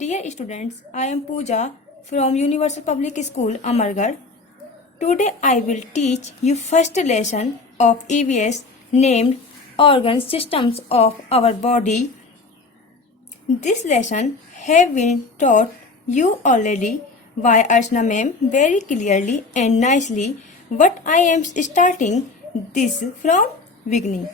Dear students, I am Pooja from Universal Public School, Amargarh. Today I will teach you first lesson of EVS named Organ Systems of Our Body. This lesson have been taught you already by Archana ma'am very clearly and nicely, but I am starting this from beginning.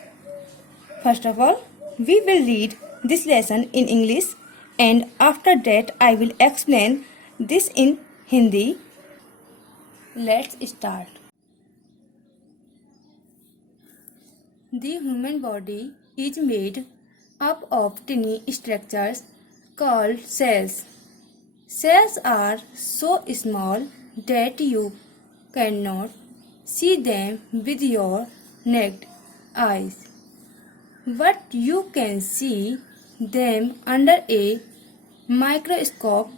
First of all, we will read this lesson in English and after that I will explain this in Hindi. Let's start. The human body is made up of tiny structures called cells. Cells are so small that you cannot see them with your naked eyes. But you can see them under a microscope.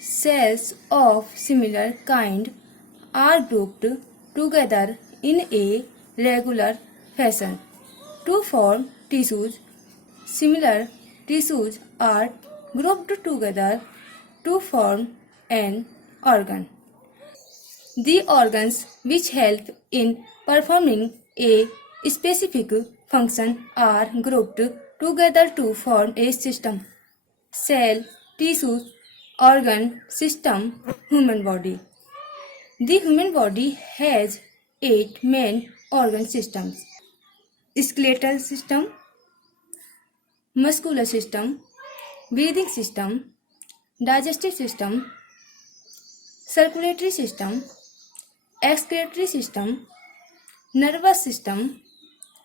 Cells of similar kind are grouped together in a regular fashion to form tissues. Similar tissues are grouped together to form an organ. The organs which help in performing a specific function are grouped together to form a system. Cell, tissues, organ, system, human body. The human body has 8 main organ systems: skeletal system, muscular system, breathing system, digestive system, circulatory system, excretory system, nervous system,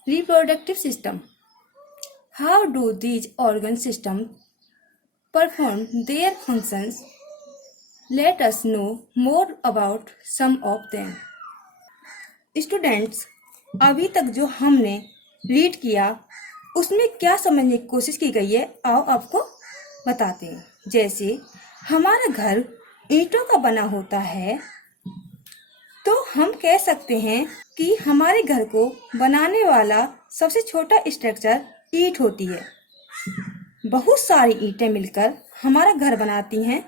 reproductive system. How do these organ systems perform their functions? Let us know more about some of them. Students, अभी तक जो हमने रीड किया उसमें क्या समझने की कोशिश की गई है, आओ आपको बताते हैं। जैसे हमारा घर ईंटों का बना होता है तो हम कह सकते हैं कि हमारे घर को बनाने वाला सबसे छोटा स्ट्रक्चर ईंट होती है। बहुत सारी ईंटें मिलकर हमारा घर बनाती हैं।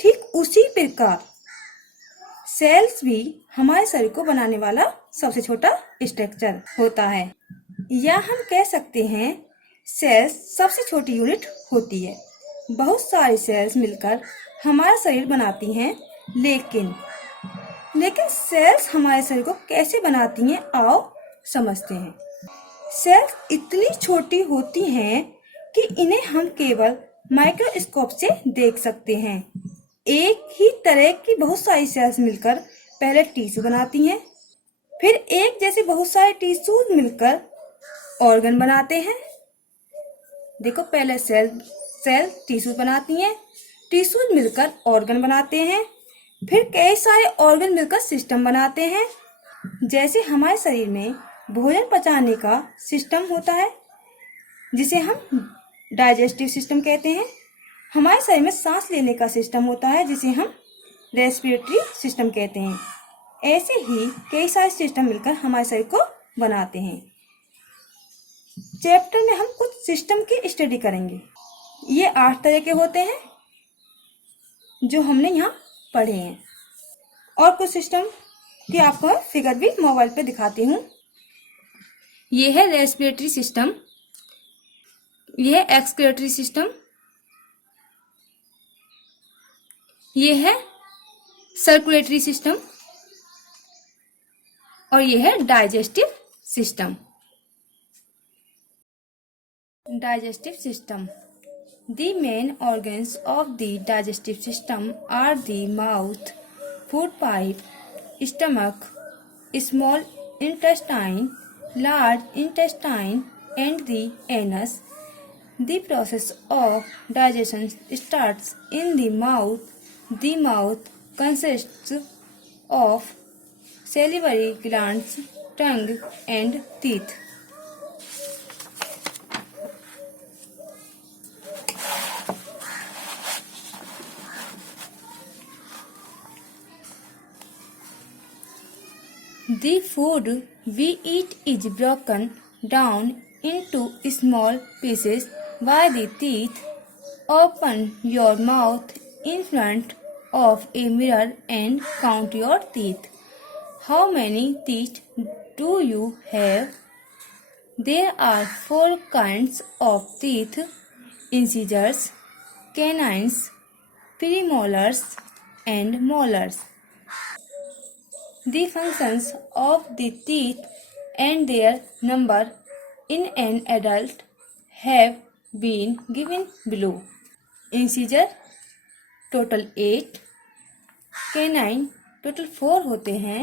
ठीक उसी प्रकार सेल्स भी हमारे शरीर को बनाने वाला सबसे छोटा स्ट्रक्चर होता है, या हम कह सकते हैं सेल्स सबसे छोटी यूनिट होती है। बहुत सारी सेल्स मिलकर हमारा शरीर बनाती हैं, लेकिन सेल्स हमारे शरीर को कैसे बनाती हैं, आओ समझते हैं। सेल्स इतनी छोटी होती हैं कि इन्हें हम केवल माइक्रोस्कोप से देख सकते हैं। एक ही तरह की बहुत सारी सेल्स मिलकर पहले टिश्यू बनाती हैं, फिर एक जैसे बहुत सारे टिश्यूज मिलकर ऑर्गन बनाते हैं। देखो, पहले सेल टिश्यू बनाती हैं, टिश्यूज मिलकर ऑर्गन बनाते हैं, फिर कई सारे ऑर्गन मिलकर सिस्टम बनाते हैं। जैसे हमारे शरीर में भोजन पचाने का सिस्टम होता है जिसे हम डाइजेस्टिव सिस्टम कहते हैं। हमारे शरीर में सांस लेने का सिस्टम होता है जिसे हम रेस्पिरेटरी सिस्टम कहते हैं। ऐसे ही कई सारे सिस्टम मिलकर हमारे शरीर को बनाते हैं। चैप्टर में हम कुछ सिस्टम की स्टडी करेंगे। ये 8 तरह के होते हैं जो हमने यहाँ पढ़े हैं, और कुछ सिस्टम की आपको फिगर भी मोबाइल पे दिखाती हूँ। ये है रेस्पिरेटरी सिस्टम, ये है एक्सक्रेटरी सिस्टम, ये है सर्कुलेटरी सिस्टम, और ये है digestive system. Digestive system. The main organs of the digestive system are the mouth, food pipe, stomach, small intestine, large intestine, and the anus. The process of digestion starts in the mouth. The mouth consists of salivary glands, tongue, and teeth. The food we eat is broken down into small pieces by the teeth Open your mouth in front of a mirror and count your teeth. How many teeth do you have? There are 4 kinds of teeth: incisors, canines, premolars, and molars. The functions of the teeth and their number in an adult have been given below. Incisor total 8, canine total 4 होते हैं,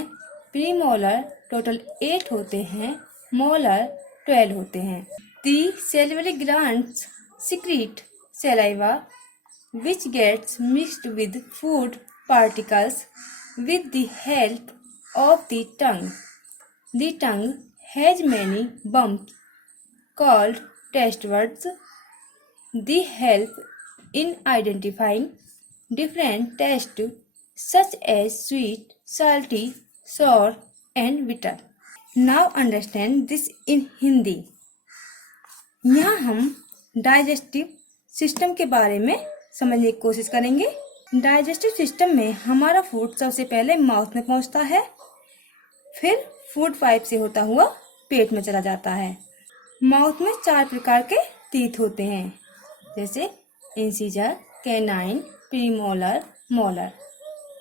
premolar total 8 होते हैं, मोलर 12 होते हैं. The salivary glands secrete saliva which gets mixed with food particles with the help of the tongue. The tongue has many bumps called taste buds. They help in identifying different tastes such as sweet, salty, sour, and bitter. Now understand this in Hindi. यहाँ हम digestive system के बारे में समझने की कोशिश करेंगे. Digestive system में हमारा फूड सबसे पहले माउथ में पहुंचता है, फिर फूड पाइप से होता हुआ पेट में चला जाता है. माउथ में 4 प्रकार के टीथ होते हैं, जैसे इंसीजर, कैनाइन, प्रीमोलर, मोलर.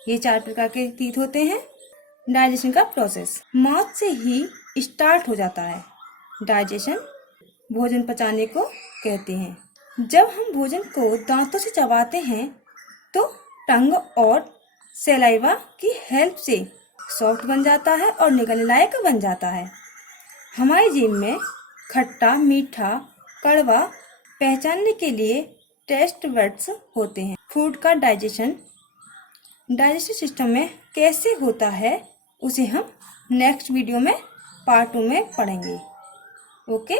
ये 4 प्रकार के टीथ होते हैं. डाइजेशन का प्रोसेस माउथ से ही स्टार्ट हो जाता है. डाइजेशन भोजन पचाने को कहते हैं. जब हम भोजन को दांतों से चबाते हैं तो टंग और सलाइवा की हेल्प से सॉफ्ट बन जाता है और निगलने लायक बन जाता है. हमारी जीभ में खट्टा, मीठा, कड़वा पहचानने के लिए टेस्ट बड्स होते हैं. फूड का डाइजेशन डाइजेस्टिव सिस्टम में कैसे होता है उसे हम नेक्स्ट वीडियो में पार्ट 2 में पढ़ेंगे. ओके.